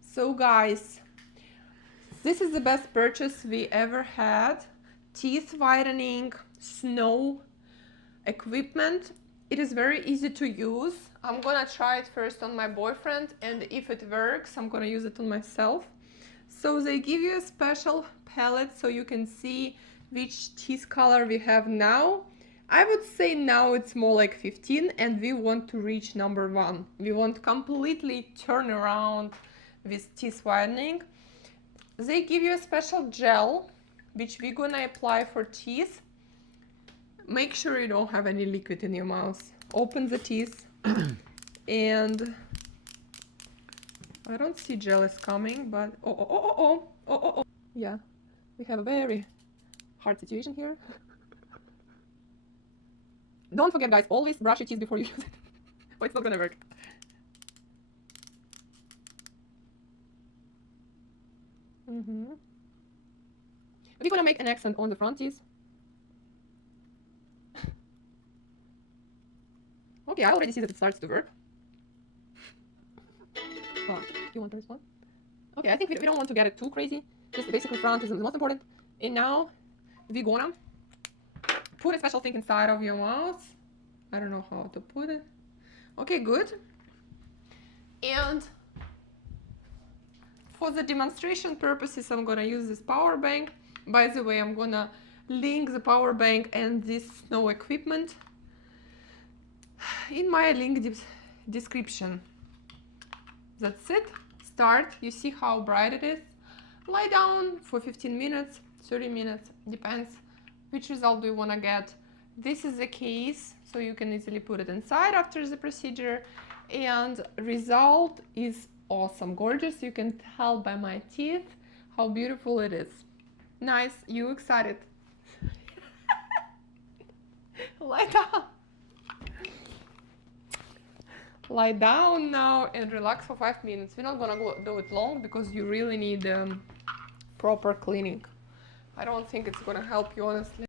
So guys, this is the best purchase we ever had. Teeth whitening, snow equipment. It is very easy to use. I'm gonna try it first on my boyfriend, and if it works, I'm gonna use it on myself. So they give you a special palette so you can see which teeth color we have now. I would say now it's more like 15, and we want to reach number 1. We want completely turn around with teeth whitening. They give you a special gel which we're gonna apply for teeth. Make sure you don't have any liquid in your mouth. Open the teeth and I don't see gel is coming, but oh. Yeah, we have a very hard situation here. Don't forget, guys, always brush your teeth before you use it, or it's not gonna work. We're gonna make an accent on the front teeth. Okay, I already see that it starts to work. Oh, you want this one? Okay, I think we don't want to get it too crazy. Just basically front is the most important. And now we're gonna put a special thing inside of your mouth. I don't know how to put it. Okay, good. And for the demonstration purposes, I'm gonna use this power bank. By the way, I'm gonna link the power bank and this snow equipment in my link description. That's it. Start. You see how bright it is. Lie down for 15 minutes, 30 minutes, depends which result do you want to get. This is the case, so you can easily put it inside after the procedure, and result is awesome, gorgeous. You can tell by my teeth how beautiful it is. Nice. You excited? Lie down. Lie down now and relax for 5 minutes. We're not gonna do it long because you really need proper cleaning. I don't think it's gonna help you, honestly.